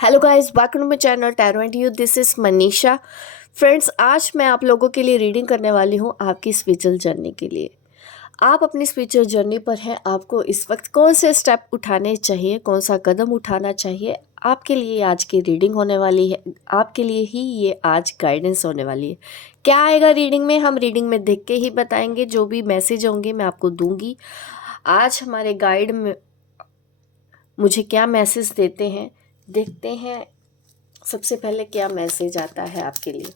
Hello guys, welcome to my channel tarot and you. This is Manisha. Friends, आज मैं आप लोगों के लिए रीडिंग करने वाली हूँ आपकी स्पिरिचुअल जर्नी के लिए। आप अपनी स्पिरिचुअल जर्नी पर हैं। आपको इस वक्त कौन से स्टेप उठाने चाहिए, कौन सा कदम उठाना चाहिए, आपके लिए आज की रीडिंग होने वाली है। आपके लिए ही ये आज गाइडेंस होने वाली है। क्या आएगा रीडिंग में, हम रीडिंग में देख के ही बताएंगे। जो भी मैसेज होंगे मैं आपको दूंगी। आज हमारे गाइड में मुझे क्या मैसेज देते हैं, देखते हैं। सबसे पहले क्या मैसेज आता है आपके लिए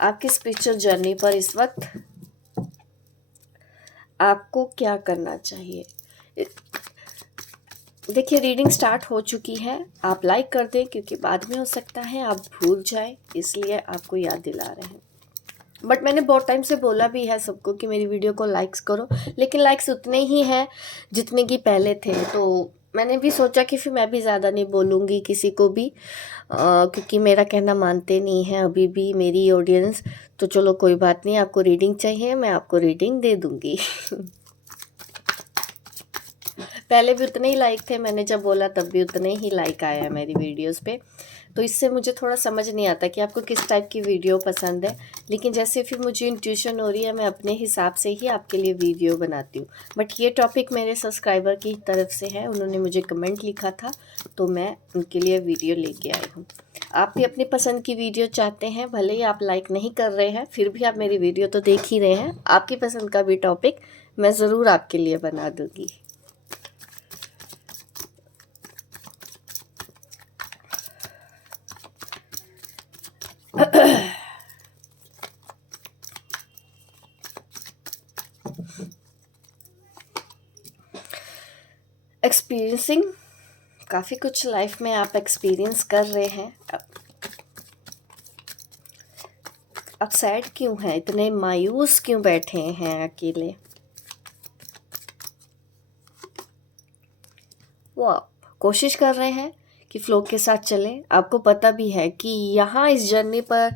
आपकी स्पिरिचुअल जर्नी पर। इस वक्त आपको क्या करना चाहिए। देखिए, रीडिंग स्टार्ट हो चुकी है। आप लाइक कर दें क्योंकि बाद में हो सकता है आप भूल जाएं, इसलिए आपको याद दिला रहे हैं। बट मैंने बहुत टाइम से बोला भी है सबको कि मेरी वीडियो को लाइक्स करो, लेकिन लाइक्स उतने ही हैं जितने कि पहले थे। तो मैंने भी सोचा कि फिर मैं भी ज़्यादा नहीं बोलूँगी किसी को भी, क्योंकि मेरा कहना मानते नहीं हैं अभी भी मेरी ऑडियंस। तो चलो कोई बात नहीं, आपको रीडिंग चाहिए, मैं आपको रीडिंग दे दूँगी। पहले भी उतने ही लाइक थे, मैंने जब बोला तब भी उतने ही लाइक आया है मेरी वीडियोस पे। तो इससे मुझे थोड़ा समझ नहीं आता कि आपको किस टाइप की वीडियो पसंद है, लेकिन जैसे फिर मुझे इंट्यूशन हो रही है, मैं अपने हिसाब से ही आपके लिए वीडियो बनाती हूँ। बट ये टॉपिक मेरे सब्सक्राइबर की तरफ से है, उन्होंने मुझे कमेंट लिखा था तो मैं उनके लिए वीडियो लेके आई हूँ। आप भी अपनी पसंद की वीडियो चाहते हैं, भले ही आप लाइक नहीं कर रहे हैं, फिर भी आप मेरी वीडियो तो देख ही रहे हैं। आपकी पसंद का भी टॉपिक मैं ज़रूर आपके लिए बना दूँगी। एक्सपीरियंसिंग, काफ़ी कुछ लाइफ में आप एक्सपीरियंस कर रहे हैं। अब सैड क्यों हैं, इतने मायूस क्यों बैठे हैं अकेले। वो आप कोशिश कर रहे हैं कि फ़्लो के साथ चलें। आपको पता भी है कि यहाँ इस जर्नी पर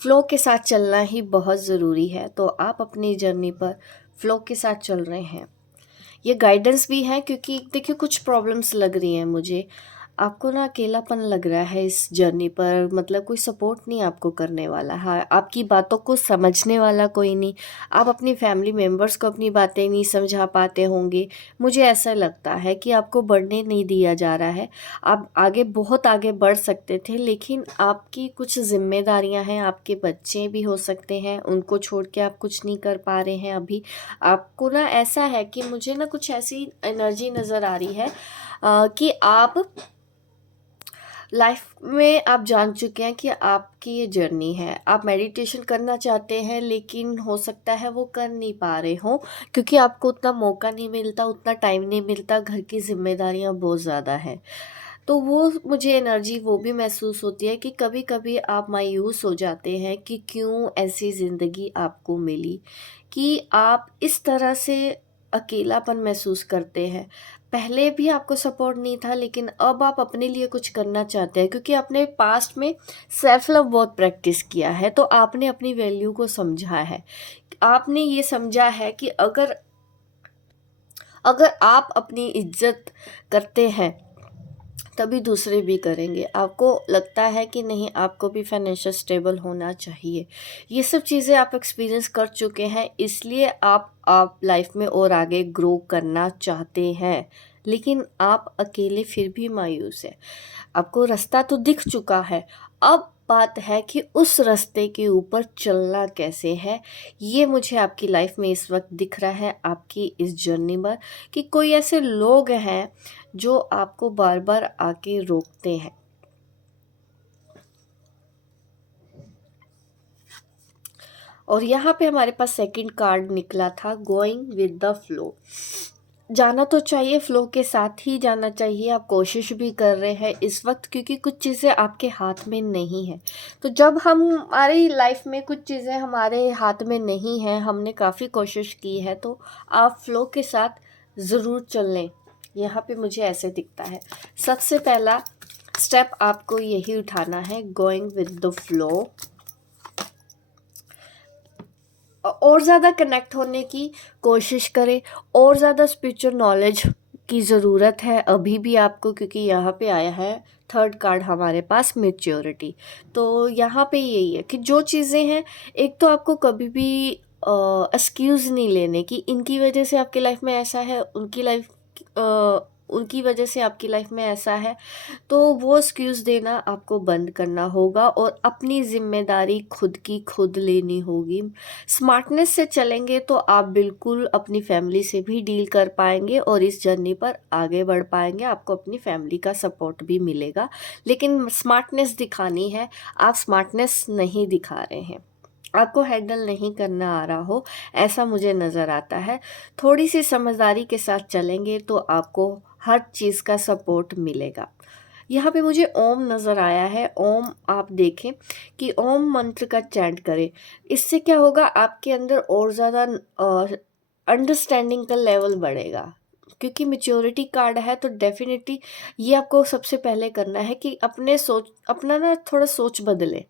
फ़्लो के साथ चलना ही बहुत ज़रूरी है। तो आप अपनी जर्नी पर फ़्लो के साथ चल रहे हैं। ये गाइडेंस भी है क्योंकि देखिए कुछ प्रॉब्लम्स लग रही हैं मुझे। आपको ना अकेलापन लग रहा है इस जर्नी पर, मतलब कोई सपोर्ट नहीं आपको करने वाला है, आपकी बातों को समझने वाला कोई नहीं। आप अपनी फैमिली मेम्बर्स को अपनी बातें नहीं समझा पाते होंगे। मुझे ऐसा लगता है कि आपको बढ़ने नहीं दिया जा रहा है। आप आगे, बहुत आगे बढ़ सकते थे, लेकिन आपकी कुछ जिम्मेदारियां हैं। आपके बच्चे भी हो सकते हैं, उनको छोड़ के आप कुछ नहीं कर पा रहे हैं अभी। आपको ना ऐसा है कि मुझे ना कुछ ऐसी एनर्जी नज़र आ रही है कि आप लाइफ में आप जान चुके हैं कि आपकी ये जर्नी है। आप मेडिटेशन करना चाहते हैं, लेकिन हो सकता है वो कर नहीं पा रहे हो क्योंकि आपको उतना मौका नहीं मिलता, उतना टाइम नहीं मिलता, घर की जिम्मेदारियां बहुत ज़्यादा हैं। तो वो मुझे एनर्जी वो भी महसूस होती है कि कभी कभी आप मायूस हो जाते हैं कि क्यों ऐसी ज़िंदगी आपको मिली, कि आप इस तरह से अकेलापन महसूस करते हैं। पहले भी आपको सपोर्ट नहीं था, लेकिन अब आप अपने लिए कुछ करना चाहते हैं क्योंकि आपने पास्ट में सेल्फ लव बहुत प्रैक्टिस किया है। तो आपने अपनी वैल्यू को समझा है। आपने ये समझा है कि अगर अगर आप अपनी इज्जत करते हैं तभी दूसरे भी करेंगे। आपको लगता है कि नहीं, आपको भी फाइनेंशियल स्टेबल होना चाहिए। ये सब चीज़ें आप एक्सपीरियंस कर चुके हैं, इसलिए आप लाइफ में और आगे ग्रो करना चाहते हैं, लेकिन आप अकेले फिर भी मायूस हैं। आपको रास्ता तो दिख चुका है, अब बात है कि उस रास्ते के ऊपर चलना कैसे है। ये मुझे आपकी लाइफ में इस वक्त दिख रहा है, आपकी इस जर्नी पर, कि कोई ऐसे लोग हैं जो आपको बार बार आके रोकते हैं। और यहाँ पे हमारे पास सेकंड कार्ड निकला था, गोइंग विद द फ्लो। जाना तो चाहिए, फ्लो के साथ ही जाना चाहिए। आप कोशिश भी कर रहे हैं इस वक्त, क्योंकि कुछ चीज़ें आपके हाथ में नहीं है। तो जब हमारी लाइफ में कुछ चीज़ें हमारे हाथ में नहीं हैं, हमने काफ़ी कोशिश की है, तो आप फ्लो के साथ ज़रूर चल लें। यहाँ पे मुझे ऐसे दिखता है। सबसे पहला स्टेप आपको यही उठाना है, गोइंग विद द फ्लो। और ज़्यादा कनेक्ट होने की कोशिश करें, और ज़्यादा स्पिरिचुअल नॉलेज की ज़रूरत है अभी भी आपको, क्योंकि यहाँ पे आया है थर्ड कार्ड हमारे पास मैच्योरिटी। तो यहाँ पे यही है कि जो चीज़ें हैं, एक तो आपको कभी भी एक्सक्यूज़ नहीं लेने कि इनकी वजह से आपकी लाइफ में ऐसा है, उनकी वजह से आपकी लाइफ में ऐसा है। तो वो एक्सक्यूज़ देना आपको बंद करना होगा और अपनी ज़िम्मेदारी खुद की खुद लेनी होगी। स्मार्टनेस से चलेंगे तो आप बिल्कुल अपनी फैमिली से भी डील कर पाएँगे और इस जर्नी पर आगे बढ़ पाएँगे। आपको अपनी फैमिली का सपोर्ट भी मिलेगा। लेकिन स्मार्टनेस दिखानी है, आप स्मार्टनेस नहीं दिखा रहे हैं। आपको हैंडल नहीं करना आ रहा हो, ऐसा मुझे नज़र आता है। थोड़ी-सी समझदारी के साथ चलेंगे तो आपको हर चीज़ का सपोर्ट मिलेगा। यहाँ पे मुझे ओम नज़र आया है। ओम आप देखें कि ओम मंत्र का चैंट करें। इससे क्या होगा, आपके अंदर और ज़्यादा अंडरस्टैंडिंग का लेवल बढ़ेगा। क्योंकि मैच्योरिटी कार्ड है तो डेफ़िनिटली ये आपको सबसे पहले करना है कि अपना ना थोड़ा सोच बदलें।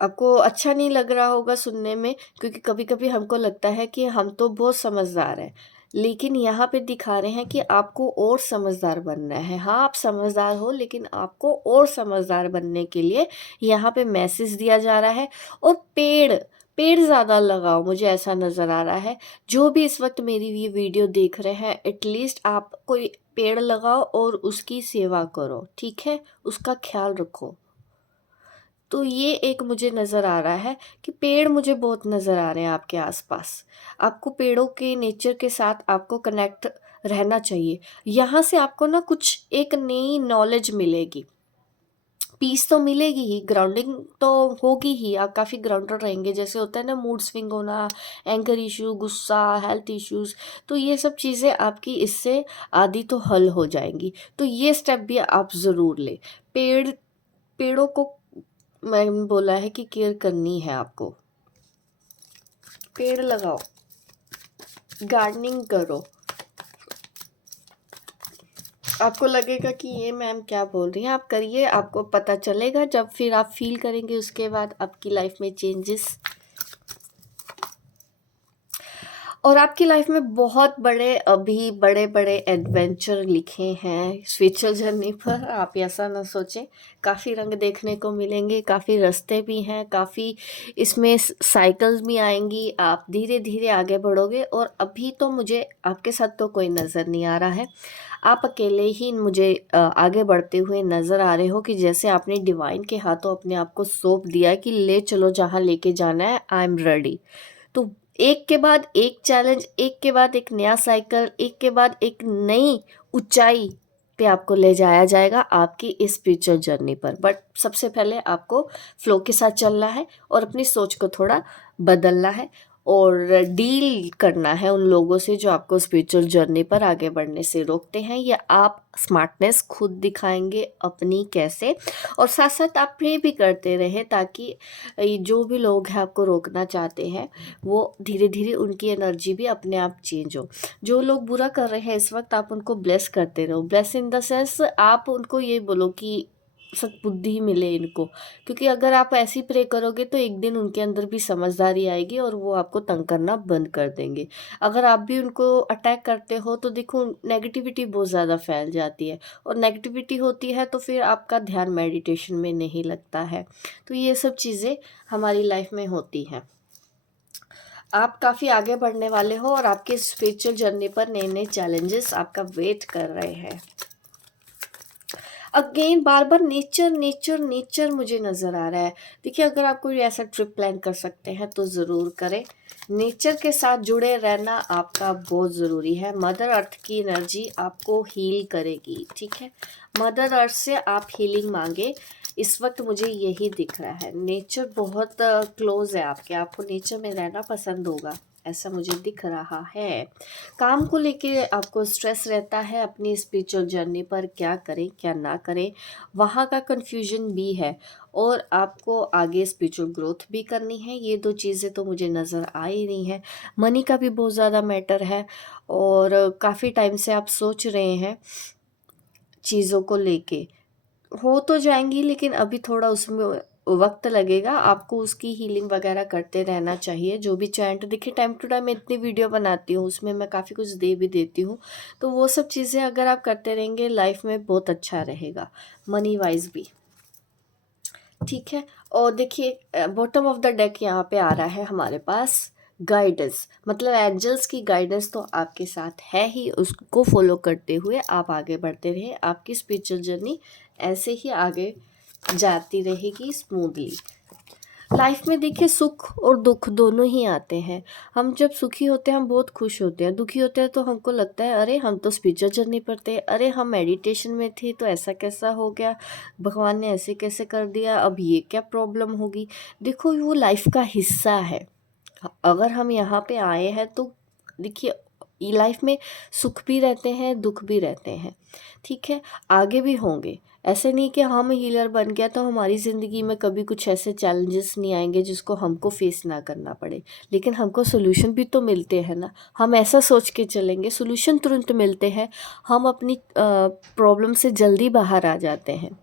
आपको अच्छा नहीं लग रहा होगा सुनने में, क्योंकि कभी-कभी हमको लगता है कि हम तो बहुत समझदार हैं। लेकिन यहाँ पे दिखा रहे हैं कि आपको और समझदार बनना है। हाँ, आप समझदार हो, लेकिन आपको और समझदार बनने के लिए यहाँ पे मैसेज दिया जा रहा है। और पेड़ ज़्यादा लगाओ, मुझे ऐसा नज़र आ रहा है। जो भी इस वक़्त मेरी ये वीडियो देख रहे हैं, एटलीस्ट आप कोई पेड़ लगाओ और उसकी सेवा करो, ठीक है? उसका ख़्याल रखो। तो ये एक मुझे नज़र आ रहा है कि पेड़ मुझे बहुत नज़र आ रहे हैं आपके आसपास। आपको पेड़ों के नेचर के साथ आपको कनेक्ट रहना चाहिए। यहाँ से आपको ना कुछ एक नई नॉलेज मिलेगी। पीस तो मिलेगी ही, ग्राउंडिंग तो होगी ही, आप काफ़ी ग्राउंडेड रहेंगे। जैसे होता है ना मूड स्विंग होना, एंगर इश्यू, गुस्सा, हेल्थ इश्यूज़, तो ये सब चीज़ें आपकी इससे आधी तो हल हो जाएँगी। तो ये स्टेप भी आप ज़रूर लें। पेड़ों को मैम बोला है कि केयर करनी है आपको। पेड़ लगाओ, गार्डनिंग करो। आपको लगेगा कि ये मैम क्या बोल रही हैं, आप करिए, आपको पता चलेगा जब फिर आप फ़ील करेंगे उसके बाद आपकी लाइफ में चेंजेस। और आपकी लाइफ में बहुत बड़े-बड़े एडवेंचर लिखे हैं स्पिरिचुअल जर्नी पर। आप ऐसा ना सोचें, काफ़ी रंग देखने को मिलेंगे, काफ़ी रास्ते भी हैं, काफ़ी इसमें साइकिल्स भी आएँगी। आप धीरे-धीरे आगे बढ़ोगे और अभी तो मुझे आपके साथ तो कोई नज़र नहीं आ रहा है। आप अकेले ही मुझे आगे बढ़ते हुए नज़र आ रहे हो कि जैसे आपने डिवाइन के हाथों अपने आप को सौंप दिया है कि ले चलो जहाँ लेके जाना है, आई एम रेडी। तो एक के बाद एक चैलेंज, एक के बाद एक नया साइकिल, एक के बाद एक नई ऊंचाई पे आपको ले जाया जाएगा आपकी इस स्पिरिचुअल जर्नी पर। बट सबसे पहले आपको फ्लो के साथ चलना है और अपनी सोच को थोड़ा बदलना है और डील करना है उन लोगों से जो आपको स्पिरिचुअल जर्नी पर आगे बढ़ने से रोकते हैं, या आप स्मार्टनेस खुद दिखाएंगे अपनी कैसे। और साथ साथ आप प्रे भी करते रहे ताकि जो भी लोग हैं आपको रोकना चाहते हैं, वो धीरे धीरे उनकी एनर्जी भी अपने आप चेंज हो। जो लोग बुरा कर रहे हैं इस वक्त, आप उनको ब्लेस करते रहो। ब्लेस इन द सेंस, आप उनको ये बोलो कि सद्बुद्धि मिले इनको। क्योंकि अगर आप ऐसे ही प्रे करोगे तो एक दिन उनके अंदर भी समझदारी आएगी और वो आपको तंग करना बंद कर देंगे। अगर आप भी उनको अटैक करते हो तो देखो नेगेटिविटी बहुत ज़्यादा फैल जाती है, और नेगेटिविटी होती है तो फिर आपका ध्यान मेडिटेशन में नहीं लगता है। तो ये सब चीज़ें हमारी लाइफ में होती हैं। आप काफ़ी आगे बढ़ने वाले हो और आपके स्पिरिचुअल जर्नी पर नए नए चैलेंजेस आपका वेट कर रहे हैं। अगेन बार बार नेचर नेचर नेचर मुझे नज़र आ रहा है। देखिए, अगर आप कोई ऐसा ट्रिप प्लान कर सकते हैं तो ज़रूर करें। नेचर के साथ जुड़े रहना आपका बहुत ज़रूरी है। मदर अर्थ की एनर्जी आपको हील करेगी, ठीक है। मदर अर्थ से आप हीलिंग मांगे, इस वक्त मुझे यही दिख रहा है। नेचर बहुत क्लोज है आपके, आपको नेचर में रहना पसंद होगा, ऐसा मुझे दिख रहा है। काम को लेके आपको स्ट्रेस रहता है, अपनी स्पिरिचुअल जर्नी पर क्या करें क्या ना करें, वहाँ का कन्फ्यूजन भी है। और आपको आगे स्पिरिचुअल ग्रोथ भी करनी है। ये दो चीज़ें तो मुझे नज़र आ ही रही हैं। मनी का भी बहुत ज़्यादा मैटर है और काफ़ी टाइम से आप सोच रहे हैं चीज़ों को लेके, हो तो जाएंगी लेकिन अभी थोड़ा उसमें वक्त लगेगा, आपको उसकी हीलिंग वगैरह करते रहना चाहिए। जो भी चैंट देखिए, टाइम टू टाइम मैं इतनी वीडियो बनाती हूँ, उसमें मैं काफ़ी कुछ दे भी देती हूँ। तो वो सब चीज़ें अगर आप करते रहेंगे लाइफ में बहुत अच्छा रहेगा, मनी वाइज भी। ठीक है। और देखिए बॉटम ऑफ द डेक यहाँ पे आ रहा है हमारे पास गाइडेंस, मतलब एंजल्स की गाइडेंस तो आपके साथ है ही, उसको फॉलो करते हुए आप आगे बढ़ते रहे, आपकी स्पिरिचुअल जर्नी ऐसे ही आगे जाती रहेगी स्मूथली। लाइफ में देखिए सुख और दुख दोनों ही आते हैं। हम जब सुखी होते हैं हम बहुत खुश होते हैं, दुखी होते हैं तो हमको लगता है अरे हम तो स्पिरिचुअल जर्नी पर थे, अरे हम मेडिटेशन में थे तो ऐसा कैसा हो गया, भगवान ने ऐसे कैसे कर दिया, अब ये क्या प्रॉब्लम होगी। देखो वो लाइफ का हिस्सा है। अगर हम यहाँ पे आए हैं तो देखिए लाइफ में सुख भी रहते हैं, दुख भी रहते हैं, ठीक है, आगे भी होंगे। ऐसे नहीं कि हम हीलर बन गया तो हमारी ज़िंदगी में कभी कुछ ऐसे चैलेंजेस नहीं आएंगे जिसको हमको फेस ना करना पड़े, लेकिन हमको सोल्यूशन भी तो मिलते हैं ना। हम ऐसा सोच के चलेंगे सोल्यूशन तुरंत मिलते हैं, हम अपनी प्रॉब्लम से जल्दी बाहर आ जाते हैं।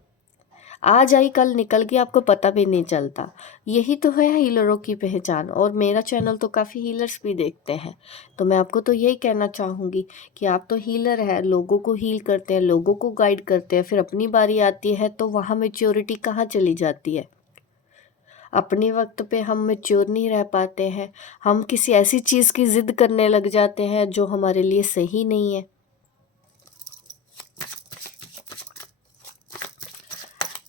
आज आई कल निकल गई, आपको पता भी नहीं चलता। यही तो है हीलरों की पहचान। और मेरा चैनल तो काफ़ी हीलर्स भी देखते हैं, तो मैं आपको तो यही कहना चाहूँगी कि आप तो हीलर हैं, लोगों को हील करते हैं, लोगों को गाइड करते हैं, फिर अपनी बारी आती है तो वहाँ मैच्योरिटी कहाँ चली जाती है। अपने वक्त पे हम मैच्योर नहीं रह पाते हैं, हम किसी ऐसी चीज़ की ज़िद करने लग जाते हैं जो हमारे लिए सही नहीं है।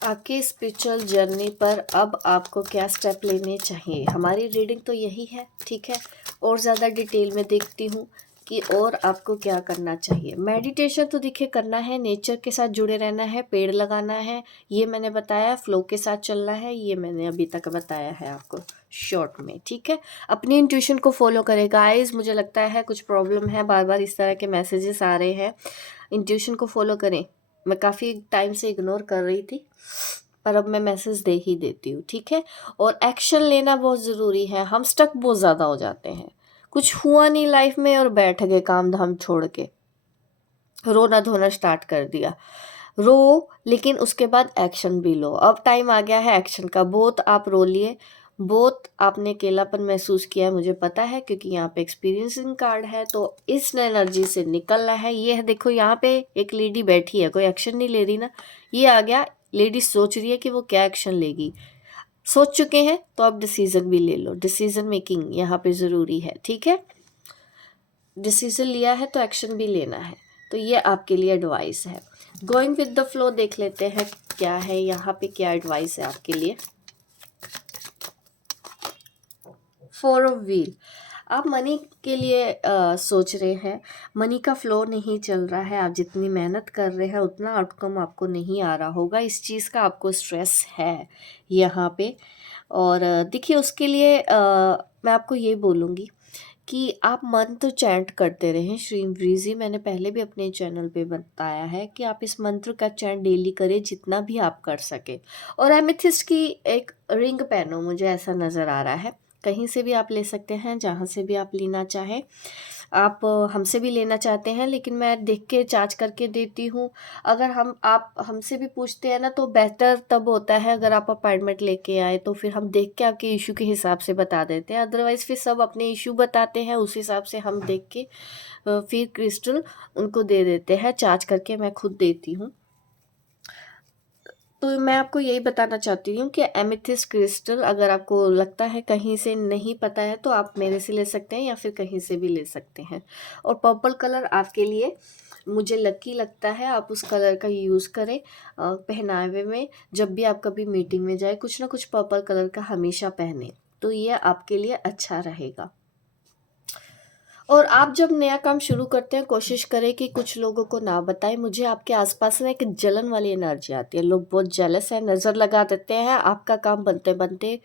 आपकी स्पिरिचुअल जर्नी पर अब आपको क्या स्टेप लेने चाहिए, हमारी रीडिंग तो यही है, ठीक है। और ज़्यादा डिटेल में देखती हूँ कि और आपको क्या करना चाहिए। मेडिटेशन तो देखिए करना है, नेचर के साथ जुड़े रहना है, पेड़ लगाना है, ये मैंने बताया, फ्लो के साथ चलना है, ये मैंने अभी तक बताया है आपको शॉर्ट में, ठीक है। अपनी इंट्यूशन को फॉलो करें गाइस। मुझे लगता है कुछ प्रॉब्लम है, बार बार इस तरह के मैसेजेस आ रहे हैं। इंट्यूशन को फॉलो करें। मैं काफ़ी टाइम से इग्नोर कर रही थी, पर अब मैं मैसेज दे ही देती हूँ, ठीक है। और एक्शन लेना बहुत ज़रूरी है। हम स्टक बहुत ज़्यादा हो जाते हैं, कुछ हुआ नहीं लाइफ में और बैठ गए काम धाम छोड़ के, रोना धोना स्टार्ट कर दिया। रो, लेकिन उसके बाद एक्शन भी लो। अब टाइम आ गया है एक्शन का। बहुत आप रो लिए, बहुत आपने अकेलापन महसूस किया है, मुझे पता है, क्योंकि यहाँ पे एक्सपीरियंसिंग कार्ड है, तो इस एनर्जी से निकलना है। ये है, देखो यहाँ पे एक लेडी बैठी है, कोई एक्शन नहीं ले रही ना, ये आ गया। लेडी सोच रही है कि वो क्या एक्शन लेगी, सोच चुके हैं तो अब डिसीजन भी ले लो। डिसीजन मेकिंग यहाँ पे ज़रूरी है, ठीक है। डिसीजन लिया है तो एक्शन भी लेना है, तो ये आपके लिए एडवाइस है। गोइंग विद द फ्लो देख लेते हैं क्या है यहाँ पे, क्या एडवाइस है आपके लिए। 4 ऑफ व्हील, आप मनी के लिए सोच रहे हैं, मनी का फ्लो नहीं चल रहा है, आप जितनी मेहनत कर रहे हैं उतना आउटकम आपको नहीं आ रहा होगा, इस चीज़ का आपको स्ट्रेस है यहाँ पे। और देखिए उसके लिए मैं आपको ये बोलूँगी कि आप मंत्र चैंट करते रहें। श्री ब्रीजी मैंने पहले भी अपने चैनल पे बताया है कि आप इस मंत्र का चैंट डेली करें जितना भी आप कर सके। और एमेथिस्ट की एक रिंग पहनो, मुझे ऐसा नज़र आ रहा है, कहीं से भी आप ले सकते हैं, जहाँ से भी आप लेना चाहें। आप हमसे भी लेना चाहते हैं, लेकिन मैं देख के चार्ज करके देती हूँ। अगर आप हमसे भी पूछते हैं ना तो बेहतर तब होता है अगर आप अपॉइंटमेंट लेके आए, तो फिर हम देख के आपके इशू के हिसाब से बता देते हैं। अदरवाइज़ फिर सब अपने इशू बताते हैं, उस हिसाब से हम देख के फिर क्रिस्टल उनको दे देते हैं। चार्ज करके मैं खुद देती हूँ। तो मैं आपको यही बताना चाहती हूँ कि एमेथिस्ट क्रिस्टल अगर आपको लगता है कहीं से नहीं पता है तो आप मेरे से ले सकते हैं या फिर कहीं से भी ले सकते हैं। और पर्पल कलर आपके लिए मुझे लकी लगता है, आप उस कलर का यूज़ करें पहनावे में। जब भी आप कभी मीटिंग में जाए कुछ ना कुछ पर्पल कलर का हमेशा पहने, तो ये आपके लिए अच्छा रहेगा। और आप जब नया काम शुरू करते हैं कोशिश करें कि कुछ लोगों को ना बताएं। मुझे आपके आसपास में एक जलन वाली एनर्जी आती है, लोग बहुत जेलस है, नज़र लगा देते हैं, आपका काम बनते बनते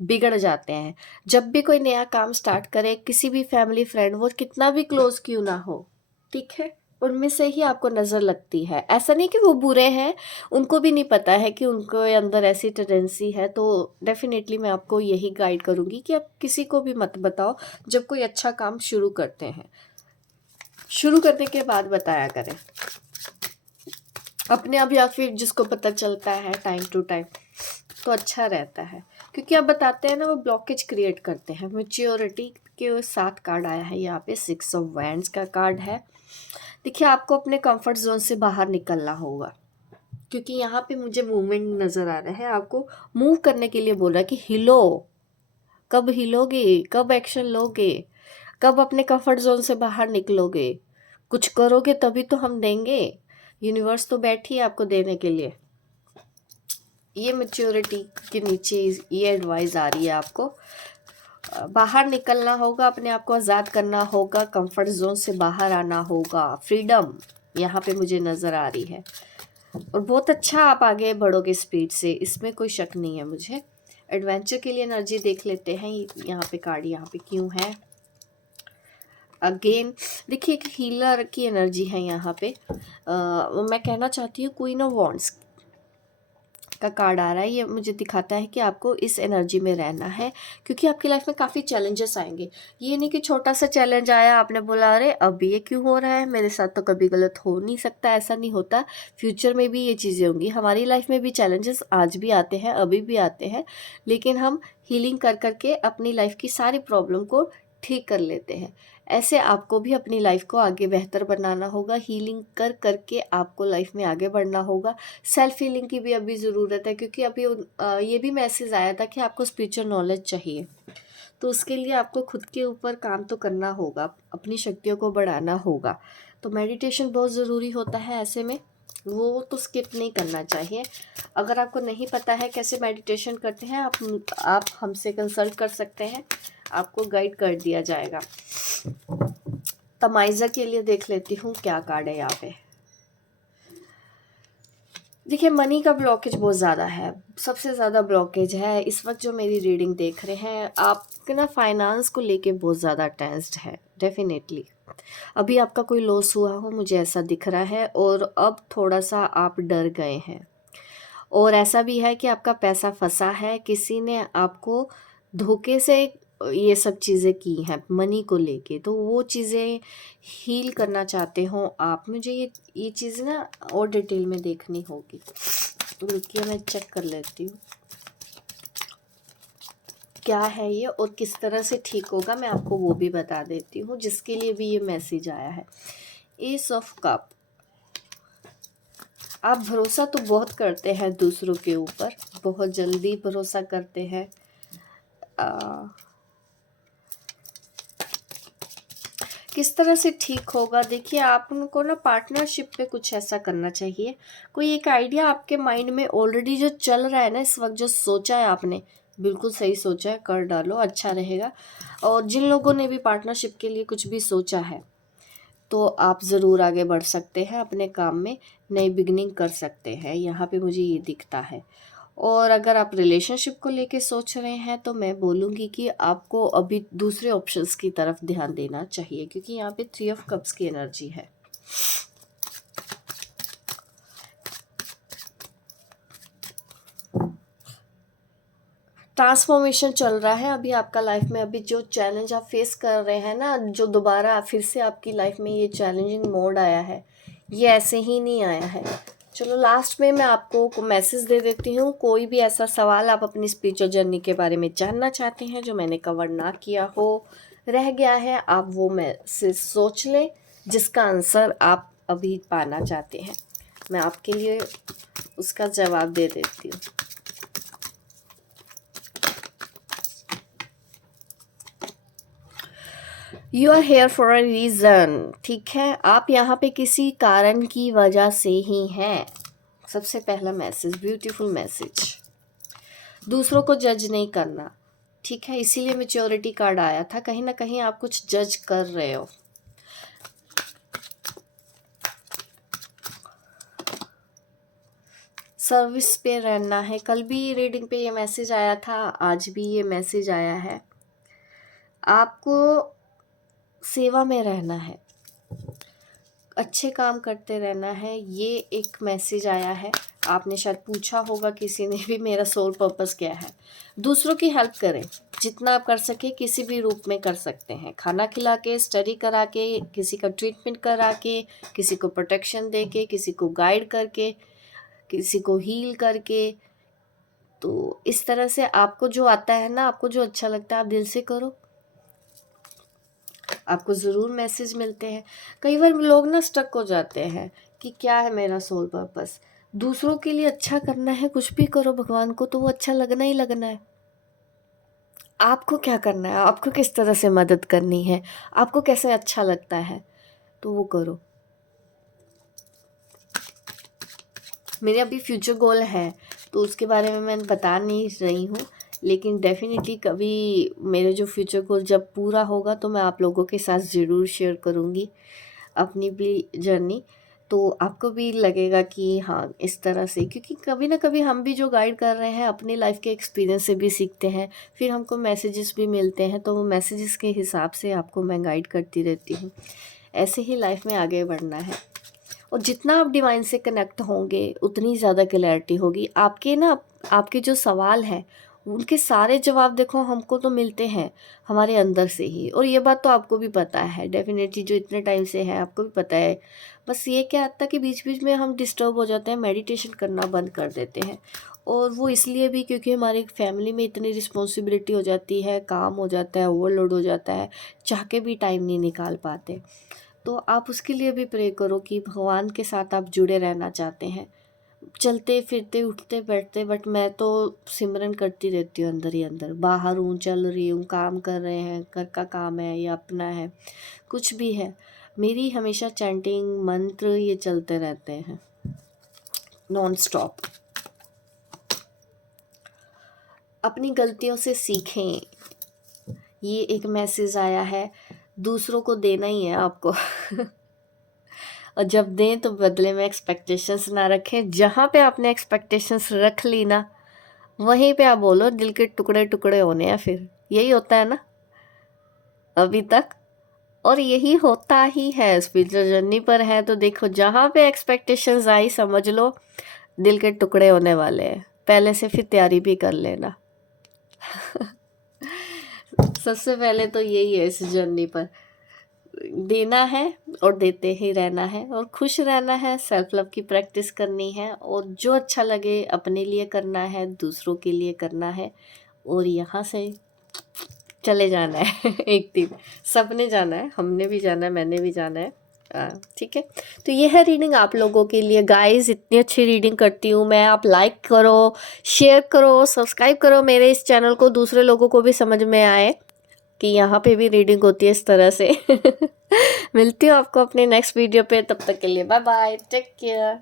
बिगड़ जाते हैं। जब भी कोई नया काम स्टार्ट करे, किसी भी फैमिली फ्रेंड, वो कितना भी क्लोज क्यों ना हो, ठीक है, उनमें से ही आपको नज़र लगती है। ऐसा नहीं कि वो बुरे हैं, उनको भी नहीं पता है कि उनको अंदर ऐसी टेंडेंसी है। तो डेफिनेटली मैं आपको यही गाइड करूँगी कि आप किसी को भी मत बताओ जब कोई अच्छा काम शुरू करते हैं। शुरू करने के बाद बताया करें अपने आप, या फिर जिसको पता चलता है टाइम टू टाइम, तो अच्छा रहता है, क्योंकि आप बताते हैं ना वो ब्लॉकेज क्रिएट करते हैं। मैच्योरिटी के साथ कार्ड आया है यहाँ पे, 6 ऑफ वैंड्स का कार्ड है। देखिए आपको अपने कंफर्ट जोन से बाहर निकलना होगा, क्योंकि यहाँ पे मुझे मूवमेंट नज़र आ रहा है। आपको मूव करने के लिए बोल रहा है कि हिलो। कब हिलोगे, कब एक्शन लोगे, कब अपने कंफर्ट जोन से बाहर निकलोगे? कुछ करोगे तभी तो हम देंगे। यूनिवर्स तो बैठी है आपको देने के लिए। ये मैच्योरिटी के नीचे ये एडवाइस आ रही है आपको। बाहर निकलना होगा, अपने आप को आज़ाद करना होगा, कंफर्ट जोन से बाहर आना होगा। फ्रीडम यहाँ पे मुझे नज़र आ रही है, और बहुत अच्छा आप आगे बढ़ोगे स्पीड से, इसमें कोई शक नहीं है मुझे। एडवेंचर के लिए एनर्जी देख लेते हैं, यहाँ पे कार्ड यहाँ पे क्यों है। अगेन देखिए एक हीलर की एनर्जी है यहाँ पे। मैं कहना चाहती हूँ क्वीन ऑफ वॉन्ड्स का कार्ड आ रहा है। ये मुझे दिखाता है कि आपको इस एनर्जी में रहना है, क्योंकि आपकी लाइफ में काफ़ी चैलेंजेस आएंगे। ये नहीं कि छोटा सा चैलेंज आया आपने बोला अरे अब ये क्यों हो रहा है मेरे साथ, तो कभी गलत हो नहीं सकता, ऐसा नहीं होता। फ्यूचर में भी ये चीज़ें होंगी। हमारी लाइफ में भी चैलेंजेस आज भी आते हैं, अभी भी आते हैं, लेकिन हम हीलिंग कर करके अपनी लाइफ की सारी प्रॉब्लम को ठीक कर लेते हैं। ऐसे आपको भी अपनी लाइफ को आगे बेहतर बनाना होगा। हीलिंग कर करके आपको लाइफ में आगे बढ़ना होगा। सेल्फ हीलिंग की भी अभी ज़रूरत है, क्योंकि अभी ये भी मैसेज आया था कि आपको स्पिरिचुअल नॉलेज चाहिए, तो उसके लिए आपको खुद के ऊपर काम तो करना होगा, अपनी शक्तियों को बढ़ाना होगा। तो मेडिटेशन बहुत ज़रूरी होता है ऐसे में, वो तो स्किप नहीं करना चाहिए। अगर आपको नहीं पता है कैसे मेडिटेशन करते हैं, आप हमसे कंसल्ट कर सकते हैं, आपको गाइड कर दिया जाएगा। तमाइज़ा के लिए देख लेती हूँ क्या कार्ड है यहाँ पे। देखिए मनी का ब्लॉकेज बहुत ज़्यादा है, सबसे ज़्यादा ब्लॉकेज है इस वक्त जो मेरी रीडिंग देख रहे हैं। आपके ना फाइनेंस को लेके बहुत ज़्यादा टेंस्ड है डेफिनेटली। अभी आपका कोई लॉस हुआ हो, मुझे ऐसा दिख रहा है, और अब थोड़ा सा आप डर गए हैं। और ऐसा भी है कि आपका पैसा फंसा है, किसी ने आपको धोखे से ये सब चीज़ें की हैं मनी को लेके, तो वो चीज़ें हील करना चाहते हो आप। मुझे ये चीज़ ना और डिटेल में देखनी होगी, रुकिए मैं चेक कर लेती हूँ क्या है ये और किस तरह से ठीक होगा। मैं आपको वो भी बता देती हूँ जिसके लिए भी ये मैसेज आया है। एस ऑफ कप, आप भरोसा तो बहुत करते हैं दूसरों के ऊपर, बहुत जल्दी भरोसा करते हैं। किस तरह से ठीक होगा, देखिए आप उनको ना पार्टनरशिप पे कुछ ऐसा करना चाहिए। कोई एक आइडिया आपके माइंड में ऑलरेडी जो चल रहा है ना इस वक्त, जो सोचा है आपने, बिल्कुल सही सोचा है, कर डालो, अच्छा रहेगा। और जिन लोगों ने भी पार्टनरशिप के लिए कुछ भी सोचा है, तो आप ज़रूर आगे बढ़ सकते हैं, अपने काम में नई बिगनिंग कर सकते हैं, यहाँ पे मुझे ये दिखता है। और अगर आप रिलेशनशिप को लेके सोच रहे हैं, तो मैं बोलूँगी कि आपको अभी दूसरे ऑप्शंस की तरफ ध्यान देना चाहिए, क्योंकि यहाँ पे 3 ऑफ कप्स की एनर्जी है। ट्रांसफॉर्मेशन चल रहा है अभी आपका लाइफ में। अभी जो चैलेंज आप फेस कर रहे हैं ना, जो दोबारा फिर से आपकी लाइफ में ये चैलेंजिंग मोड आया है, ये ऐसे ही नहीं आया है। चलो लास्ट में मैं आपको मैसेज दे देती हूँ। कोई भी ऐसा सवाल आप अपनी स्पिरिचुअल जर्नी के बारे में जानना चाहते हैं जो मैंने कवर ना किया हो, रह गया है, आप वो मैसेज सोच लें जिसका आंसर आप अभी पाना चाहते हैं, मैं आपके लिए उसका जवाब दे देती हूँ। You are here for a reason, ठीक है, आप यहाँ पे किसी कारण की वजह से ही हैं। सबसे पहला मैसेज, ब्यूटीफुल मैसेज, दूसरों को जज नहीं करना, ठीक है, इसीलिए मैच्योरिटी कार्ड आया था। कहीं ना कहीं आप कुछ जज कर रहे हो। सर्विस पे रहना है, कल भी रीडिंग पे ये मैसेज आया था, आज भी ये मैसेज आया है। आपको सेवा में रहना है, अच्छे काम करते रहना है, ये एक मैसेज आया है। आपने शायद पूछा होगा किसी ने भी मेरा सोल पर्पस क्या है। दूसरों की हेल्प करें, जितना आप कर सके किसी भी रूप में कर सकते हैं, खाना खिला के, स्टडी करा के, किसी का ट्रीटमेंट करा के, किसी को प्रोटेक्शन दे के, किसी को गाइड करके, किसी को हील करके, तो इस तरह से आपको जो आता है ना, आपको जो अच्छा लगता है आप दिल से करो, आपको ज़रूर मैसेज मिलते हैं। कई बार लोग ना स्टक हो जाते हैं कि क्या है मेरा सोल पर्पस। दूसरों के लिए अच्छा करना है, कुछ भी करो भगवान को तो वो अच्छा लगना ही लगना है। आपको क्या करना है, आपको किस तरह से मदद करनी है, आपको कैसे अच्छा लगता है तो वो करो। मेरे अभी फ्यूचर गोल है तो उसके बारे में मैं बता नहीं रही हूँ, लेकिन डेफिनेटली कभी मेरे जो फ्यूचर गोल जब पूरा होगा तो मैं आप लोगों के साथ ज़रूर शेयर करूँगी अपनी भी जर्नी। तो आपको भी लगेगा कि हाँ, इस तरह से, क्योंकि कभी ना कभी हम भी जो गाइड कर रहे हैं अपनी लाइफ के एक्सपीरियंस से भी सीखते हैं, फिर हमको मैसेजेस भी मिलते हैं, तो वो मैसेजेस के हिसाब से आपको मैं गाइड करती रहती हूँ। ऐसे ही लाइफ में आगे बढ़ना है, और जितना आप डिवाइन से कनेक्ट होंगे उतनी ज़्यादा क्लैरिटी होगी आपके ना। आपके जो सवाल हैं उनके सारे जवाब देखो हमको तो मिलते हैं हमारे अंदर से ही, और ये बात तो आपको भी पता है डेफिनेटली, जो इतने टाइम से है आपको भी पता है। बस ये क्या आता है कि बीच बीच में हम डिस्टर्ब हो जाते हैं, मेडिटेशन करना बंद कर देते हैं, और वो इसलिए भी क्योंकि हमारी फैमिली में इतनी रिस्पॉन्सिबिलिटी हो जाती है, काम हो जाता है, ओवरलोड हो जाता है, चाह के भी टाइम नहीं निकाल पाते। तो आप उसके लिए भी प्रे करो कि भगवान के साथ आप जुड़े रहना चाहते हैं, चलते फिरते उठते बैठते, बट मैं तो सिमरन करती रहती हूँ अंदर ही अंदर। बाहर हूँ, चल रही हूँ, काम कर रहे हैं, घर का काम है या अपना है, कुछ भी है, मेरी हमेशा चैंटिंग मंत्र ये चलते रहते हैं नॉन स्टॉप। अपनी गलतियों से सीखें, ये एक मैसेज आया है, दूसरों को देना ही है आपको और जब दें तो बदले में एक्सपेक्टेशंस ना रखें। जहाँ पे आपने एक्सपेक्टेशंस रख ली ना, वहीं पे आप बोलो दिल के टुकड़े टुकड़े होने हैं, फिर यही होता है ना अभी तक, और यही होता ही है। स्पिरिचुअल जर्नी पर है तो देखो, जहाँ पे एक्सपेक्टेशंस आई समझ लो दिल के टुकड़े होने वाले हैं, पहले से फिर तैयारी भी कर लेना सबसे पहले तो यही है इस जर्नी पर, देना है और देते ही रहना है, और खुश रहना है, सेल्फ लव की प्रैक्टिस करनी है, और जो अच्छा लगे अपने लिए करना है, दूसरों के लिए करना है, और यहाँ से चले जाना है एक दिन सबने जाना है, हमने भी जाना है, मैंने भी जाना है। ठीक है, तो ये है रीडिंग आप लोगों के लिए गाइस। इतनी अच्छी रीडिंग करती हूँ मैं, आप लाइक करो, शेयर करो, सब्सक्राइब करो मेरे इस चैनल को, दूसरे लोगों को भी समझ में आए कि यहाँ पे भी रीडिंग होती है इस तरह से मिलती हूँ आपको अपने नेक्स्ट वीडियो पे, तब तक के लिए बाय बाय, टेक केयर।